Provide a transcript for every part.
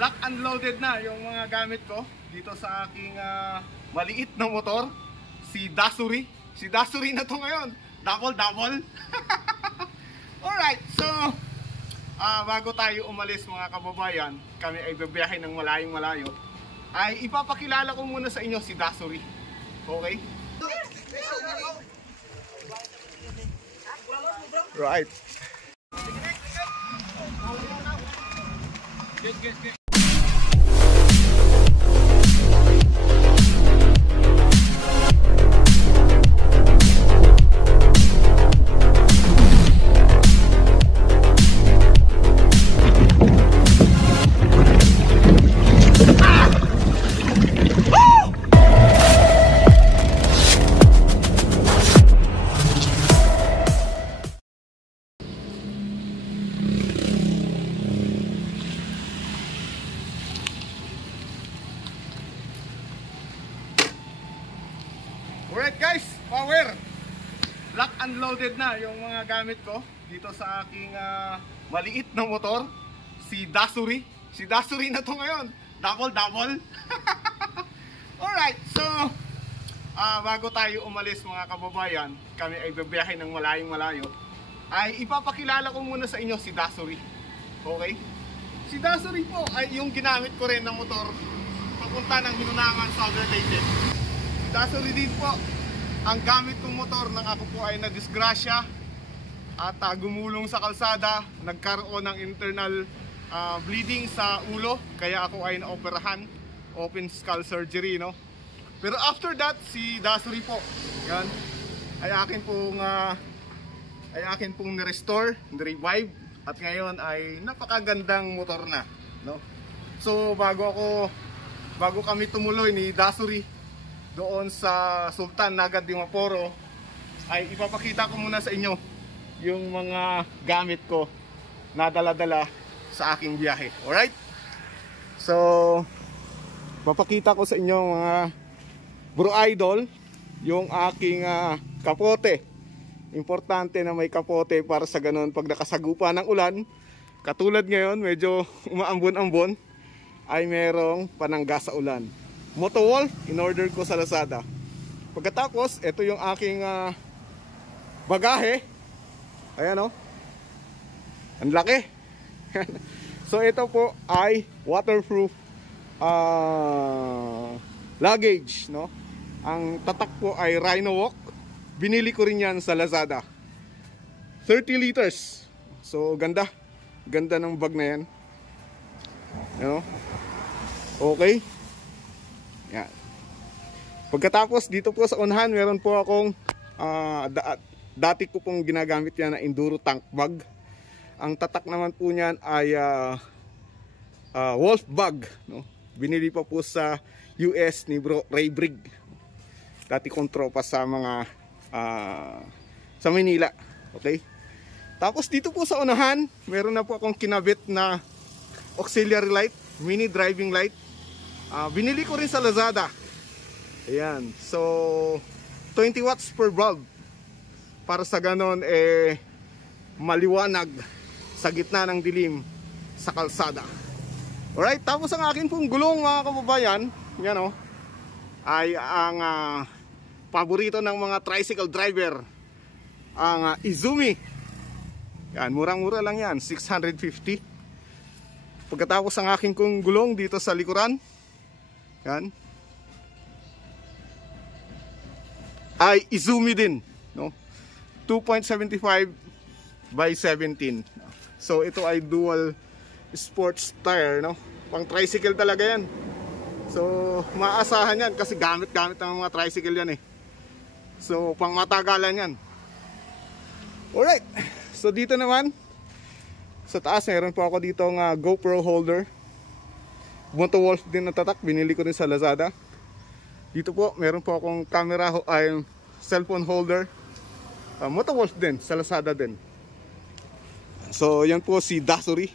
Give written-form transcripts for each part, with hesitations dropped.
lock and loaded na yung mga gamit ko dito sa aking maliit na motor, si Dasuri. Si Dasuri na to ngayon, double. Alright, so bago tayo umalis mga kababayan, kami ay bibiyahe ng malayong malayo, ay ipapakilala ko muna sa inyo si Dasuri. Okay? Right. Good. Alright guys, power! Lock and loaded na yung mga gamit ko dito sa aking maliit na motor, si Dasuri. Si Dasuri na to ngayon, double. Alright, so bago tayo umalis mga kababayan, kami ay bibiyahe ng malayong malayo, ay ipapakilala ko muna sa inyo si Dasuri. Okay? Si Dasuri po ay yung ginamit ko rin ng motor papunta ng Hinunangan, Southern Leyte. Dasuri din po ang gamit kong motor nang ako po ay nadisgrasya at gumulong sa kalsada, nagkaroon ng internal bleeding sa ulo, kaya ako ay naoperahan, open skull surgery, no? Pero after that, si Dasuri po, yan, ay akin pong ni-restore, ni-revive, at ngayon ay napakagandang motor na, no? So bago kami tumuloy ni Dasuri doon sa Sultan Naga de Maporo, ay ipapakita ko muna sa inyo yung mga gamit ko na dala-dala sa aking biyahe. Alright? So papakita ko sa inyo mga bro idol yung aking kapote. Importante na may kapote para sa ganun pag nakasagupa ng ulan. Katulad ngayon, medyo umaambon-ambon, ay merong panangga sa ulan. Motowolf, in-order ko sa Lazada. Pagkatapos, ito yung aking bagahe. Ayan o. Ang laki. So ito po ay waterproof luggage, no? Ang tatak po ay Rhino Walk. Binili ko rin yan sa Lazada. 30 liters. So ganda. Ganda ng bag na yan. You know? Okay. Yan. Pagkatapos dito po sa unahan, meron po akong dati ko pong ginagamit yan na enduro tank bag. Ang tatak naman po niyan ay wolf bag, no? Binili pa po sa US ni Bro Ray Brig. Dati kong tropa sa mga sa Manila. Okay? Tapos dito po sa unahan, meron na po akong kinabit na auxiliary light, mini driving light. Binili ko rin sa Lazada. Ayan. So 20 watts per bulb. Para sa ganon maliwanag sa gitna ng dilim sa kalsada. Alright, tapos ang akin pong gulong mga kababayan, yan o, ay ang paborito ng mga tricycle driver, ang Izumi. Yan, murang-mura lang yan, 650. Pagkatapos ang aking kong gulong dito sa likuran, yan, ay Izumi din, no? 2.75 by 17. So ito ay dual sports tire, no? Pang tricycle talaga yan. So maasahan yan kasi gamit-gamit ng mga tricycle yan eh. So pang matagalan yan. Alright. So dito naman sa taas meron po ako dito ng GoPro holder. Motowolf din na tatak, binili ko rin sa Lazada. Dito po meron po akong camera ay cellphone holder. Motowolf din sa Lazada din. So yan po si Dasuri,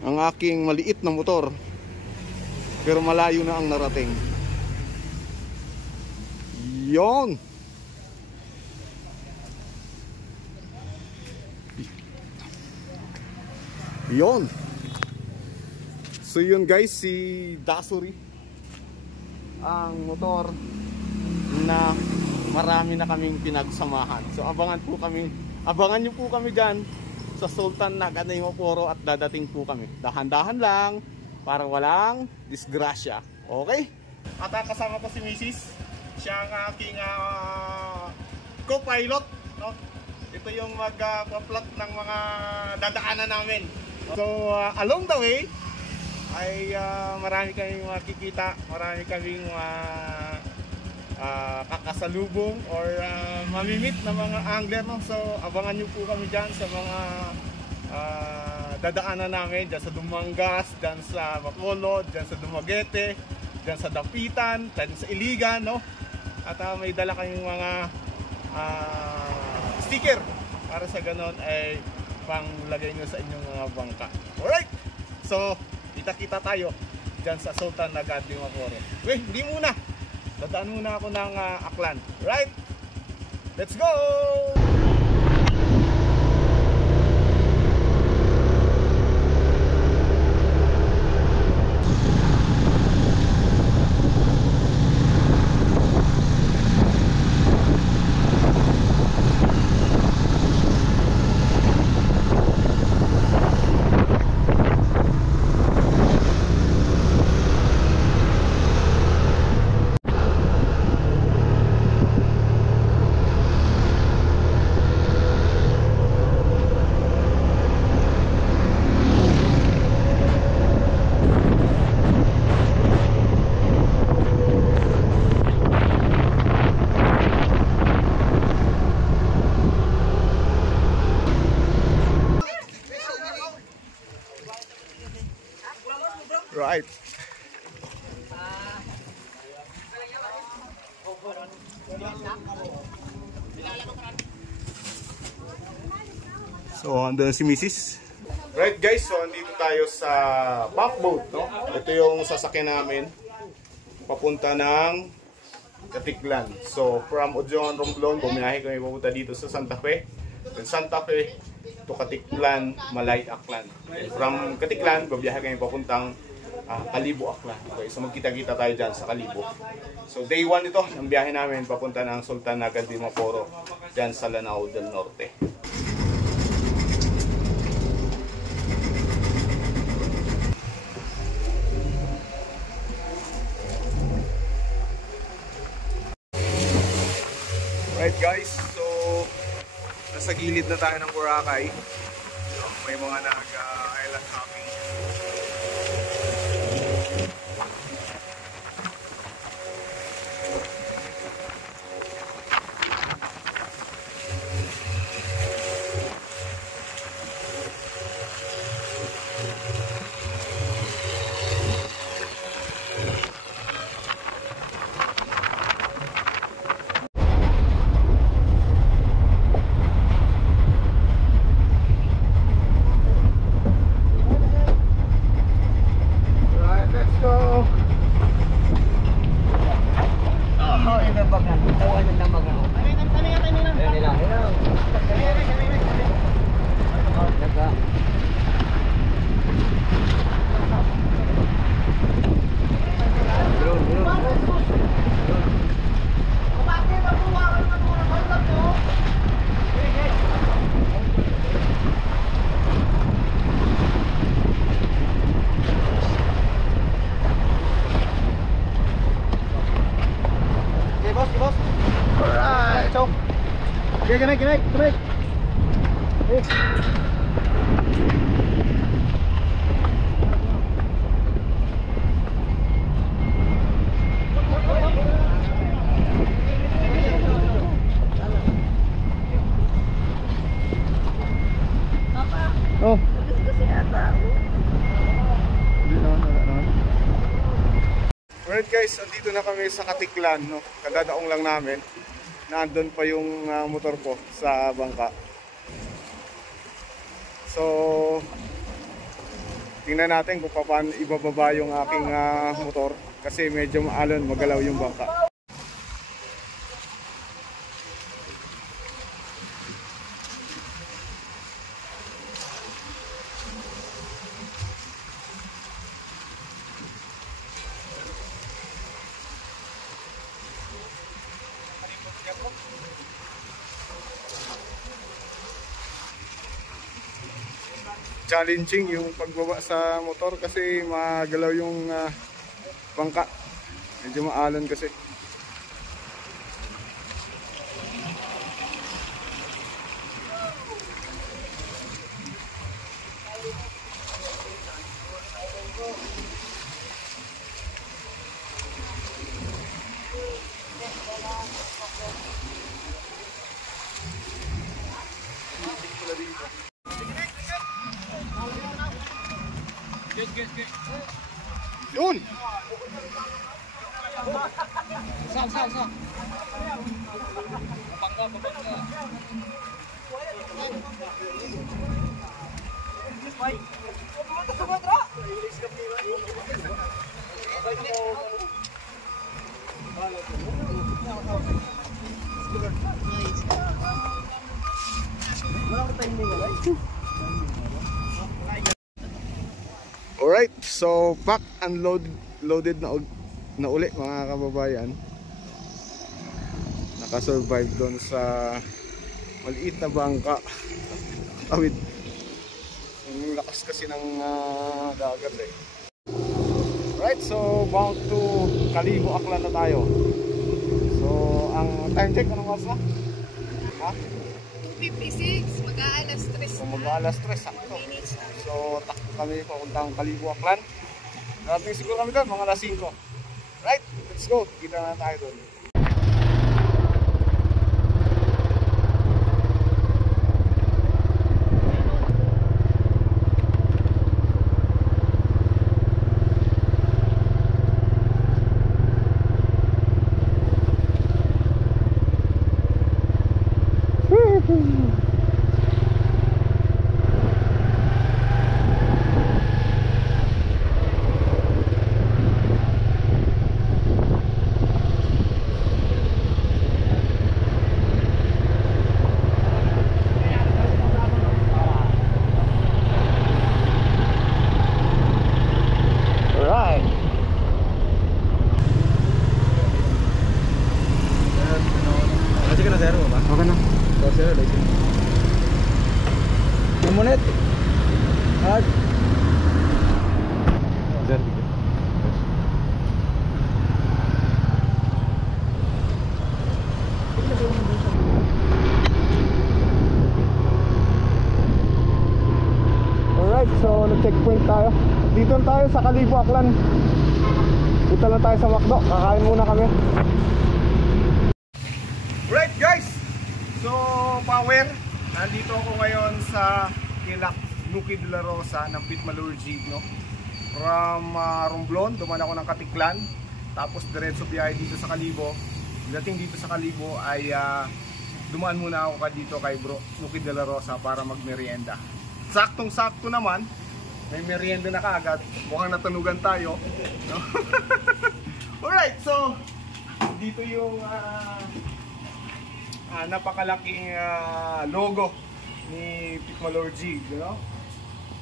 ang aking maliit na motor, pero malayo na ang narating. Yon. Yon. So yun guys, si Dasuri, ang motor na marami na kaming pinagsamahan. So abangan nyo po kami dyan sa Sultan na Maporo at dadating po kami. Dahan-dahan lang para walang disgrasya. Okay? At kasama ko si Mrs. Siya ang aking co-pilot, no? Ito yung mag-plot ng mga dadaanan namin. So along the way ay marami kaming makikita, marami kaming kakasalubong or mamimit na mga angler, no? So abangan nyo po kami dyan sa mga dadaanan namin, dyan sa Dumangas, dyan sa Bacolod, dyan sa Dumaguete, dyan sa Dapitan, dyan sa Iligan, no? At may dala kayong mga sticker para sa ganon ay panglagay nyo sa inyong mga bangka. Alright, so kita-kita tayo dyan sa Sultan na Maporo. Wait, hindi muna, dadaan muna ako ng Aklan. Right, let's go! Right. So, andun si Mrs. Right guys, so andito tayo sa puff boat, no? Ito yung sasakyan namin papunta ng Katiklan. So, from Odion, Romblon, bumiyahe kami papunta dito sa Santa Fe. Then Santa Fe to Katiklan, Malay, Aklan. And from Katiklan, bumiyahe kami papuntang Kalibo, Aklan. Okay, so magkita-kita tayo dyan sa Kalibo. So day 1 ito, ang biyahe namin papunta ng Sultan na Maporo dyan sa Lanao del Norte. Right guys, so nasa gilid na tayo ng Boracay. So, may mga nag-island hopping. Kinaik. Oh. Alright guys, andito na kami sa Katiklan, no? Kadadaong lang namin. Nandun pa yung motor ko sa bangka. So tingnan natin kung paano ibababa yung aking motor kasi medyo maalon, magalaw yung bangka. challenging yung pagbaba sa motor kasi magalaw yung bangka. Medyo maalon kasi. Yun! Saan? Babangga. Alright, so pack and loaded na uli mga kababayan. Nakasurvive doon sa maliit na bangka. Awid. Ang lakas kasi ng dagat eh. Alright, so bound to Kalibo, Aklan na tayo. So, ang time check, anong oras na? Ha? 2:56, mag-aalas 3 na. Kung mag-aalas 3, sakto. So, takbo kami papuntang Kalibo, Aklan. Darating siguro kami doon, mga alas 5. Right, let's go. Kita na tayo doon. Menit. Alright, so nag-checkpoint tayo. Dito tayo sa Kalibo, Aklan. Dito lang tayo sa Macdo. Kakain muna kami. Right guys, so power. Nandito ako ngayon sa Kilak, Nuki de la Rosa ng Pit Malurgy, no? From Romblon, duman ako ng Katiklan. Tapos diretso biyahe dito sa Kalibo. Dating dito sa Kalibo ay dumaan muna ako dito kay bro Nuki de la Rosa para magmerienda. Saktong-sakto naman, may merienda na kaagad. Mukhang natunugan tayo, no? Alright, so dito yung napakalaking logo ni Pit Malurgy, you know?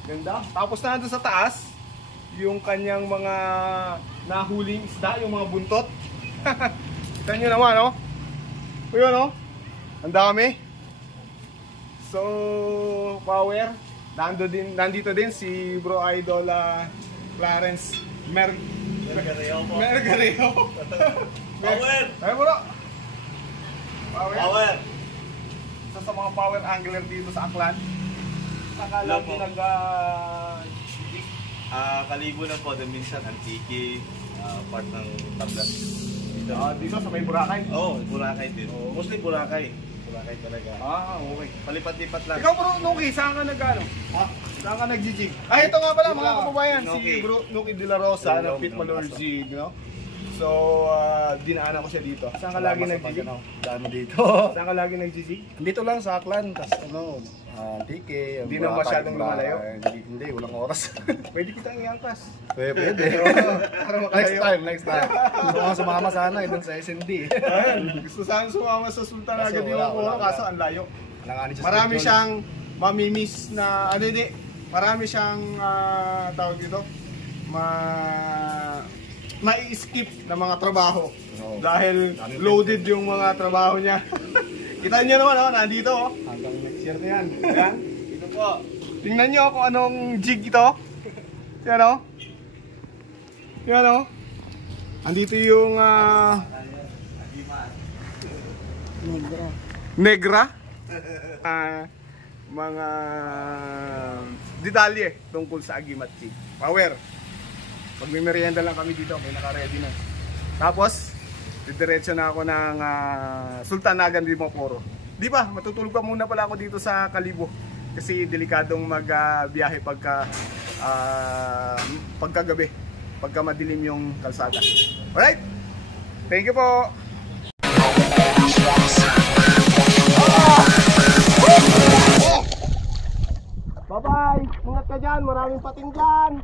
Ganda. Tapos na nandun sa taas yung kanyang mga nahuling isda, yung mga buntot. Kita nyo naman, no? Yun, no? Ang dami. So, power. Nandito din si Bro Idol Clarence Mergareo. Power! Ay, bro! Power! Isa sa mga power angler dito sa Aklan. Saka lang nag Kalibo na po, din minsan Antique, part ng Tablas. dito sa may Boracay. Oo, Boracay din. Mostly Boracay. Boracay talaga. Okay. Palipat-lipat lang. Ikaw bro, Nuki, saan ka nag-ano? Saan ka nag-jig? Ay, ito nga pala mga kababayan, si Nuki. Bro Nuki de la Rosa ng Pit Malurgy, no? So, dinaanan ko siya dito. Saan ka lagi nag-jig? Dami dito. Saan ka lagi nag-jig? Dito lang sa Aklan, tas Antique. Hindi na masyadong lumalayo? Hindi, walang oras. Pwede kitang iangkas. Pwede. Para makalayo. Next time. Gusto ko sumama sana dun sa SND. Ayun, gusto sana sumama sa Sultan Kaso agad yung wala. kaso ang layo. Alanganin siya sa Marami schedule. siyang mamimiss na, marami siyang tawag dito, mai-skip na mga trabaho. Oo. Dahil loaded yung mga trabaho niya. Kita niyo naman, nandito. Hanggang next year na yan. Ayan. Ito po. Tingnan nyo kung anong jig ito. Yan o. Yan o. Andito yung Negra. Mga detalye tungkol sa agimat jig. Power. Pag may merienda lang kami dito, may naka-ready na. Tapos, didiretso na ako ng Sultanagan Limapuro. Di ba? Matutulog pa muna pala ako dito sa Kalibo. Kasi delikadong magbiyahe pagkagabi. Pagka madilim yung kalsada. Alright? Thank you po! Bye-bye! Ingat ka dyan! Maraming pating dyan!